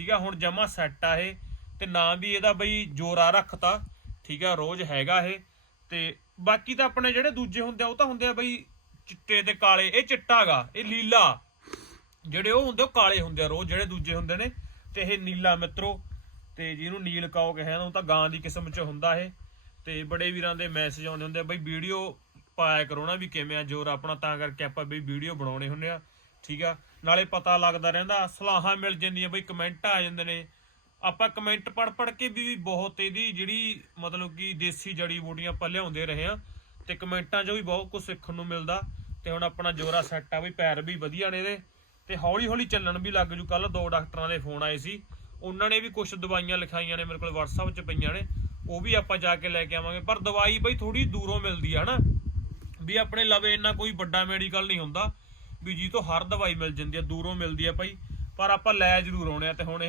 ਠੀਕ ਆ, ਹੁਣ ਜਮਾ ਸੈੱਟ ਆ ਇਹ। ਤੇ ਨਾਂ ਵੀ ਇਹਦਾ ਬਈ ਜੋਰਾ ਰੱਖਤਾ, ਠੀਕ ਆ, ਰੋਜ਼ ਹੈਗਾ ਇਹ। ਤੇ ਬਾਕੀ ਤਾਂ ਆਪਣੇ ਜਿਹੜੇ ਦੂਜੇ ਹੁੰਦੇ ਆ, ਉਹ ਤਾਂ ਹੁੰਦੇ ਆ ਬਈ ਚਿੱਟੇ ਤੇ ਕਾਲੇ। ਇਹ ਚਿੱਟਾਗਾ ਇਹ ਲੀਲਾ। ਜਿਹੜੇ ਉਹ ਹੁੰਦੇ ਉਹ ਕਾਲੇ ਹੁੰਦੇ ਆ ਰੋਜ਼, ਜਿਹੜੇ ਦੂਜੇ ਹੁੰਦੇ ਨੇ। ਤੇ ਇਹ ਨੀਲਾ ਮਿੱਤਰੋ, ਤੇ ਜਿਹਨੂੰ ਨੀਲ ਕਾਓ ਕਹਿੰਦੇ ਉਹ ਤਾਂ ਗਾਂ ਦੀ ਕਿਸਮ ਚ ਹੁੰਦਾ ਇਹ। ਤੇ ਬੜੇ ਵੀਰਾਂ ਦੇ ਮੈਸੇਜ ਆਉਂਦੇ ਹੁੰਦੇ ਆ, ਬਈ ਵੀਡੀਓ ਪਾਇਆ ਕਰੋ ਨਾ ਵੀ ਕਿਵੇਂ ਆ ਜੋਰ ਆਪਣਾ, ਤਾਂ ਕਰਕੇ ਆਪਾਂ ਬਈ ਵੀਡੀਓ ਬਣਾਉਣੇ ਹੁੰਦੇ ਆ। ਠੀਕ ਆ? ਨਾਲੇ ਪਤਾ ਲੱਗਦਾ ਰਹਿੰਦਾ, ਸਲਾਹਾਂ ਮਿਲ ਜਾਂਦੀਆਂ ਬਈ ਕਮੈਂਟ ਆ ਜਾਂਦੇ ਨੇ। ਆਪਾਂ ਕਮੈਂਟ ਪੜ ਪੜ ਕੇ ਵੀ ਬਹੁਤ ਇਹਦੀ ਜਿਹੜੀ ਮਤਲਬ ਕਿ ਦੇਸੀ ਜੜੀ ਬੂਟੀਆਂ ਆਪਾਂ ਲਿਆਉਂਦੇ ਰਹੇ ਆ ਤੇ ਕਮੈਂਟਾਂ 'ਚੋਂ ਵੀ ਬਹੁਤ ਕੁਝ ਸਿੱਖਣ ਨੂੰ ਮਿਲਦਾ, ਤੇ ਹੁਣ ਆਪਣਾ ਜੋਰਾ ਸੈੱਟ ਆ ਬਈ ਪੈਰ ਵੀ ਵਧੀਆ ਨੇ ਇਹਦੇ, ਤੇ ਹੌਲੀ ਹੌਲੀ ਚੱਲਣ ਵੀ ਲੱਗ ਜੂ। ਕੱਲ ਦੋ ਡਾਕਟਰਾਂ ਦੇ ਫੋਨ ਆਏ ਸੀ, ਉਹਨਾਂ ਨੇ ਵੀ ਕੁਝ ਦਵਾਈਆਂ ਲਿਖਾਈਆਂ ਨੇ ਮੇਰੇ ਕੋਲ WhatsApp 'ਚ ਪਈਆਂ ਨੇ, ਉਹ ਵੀ ਆਪਾਂ ਜਾ ਕੇ ਲੈ ਕੇ ਆਵਾਂਗੇ। ਪਰ ਦਵਾਈ ਬਈ ਥੋੜੀ ਦੂਰੋਂ ਮਿਲਦੀ ਆ, ਹਨਾ? ਵੀ ਆਪਣੇ ਲਵੇ ਇੰਨਾ ਕੋਈ ਵੱਡਾ ਮੈਡੀਕਲ ਨਹੀਂ ਹੁੰਦਾ ਵੀ ਜੀ ਤੋਂ ਹਰ ਦਵਾਈ ਮਿਲ ਜਾਂਦੀ ਆ ਦੂਰੋਂ ਮਿਲਦੀ ਆ ਭਾਈ, ਪਰ ਆਪਾਂ ਲੈ ਜ਼ਰੂਰ ਆਉਣੇ ਆ ਤੇ ਹੁਣ ਇਹ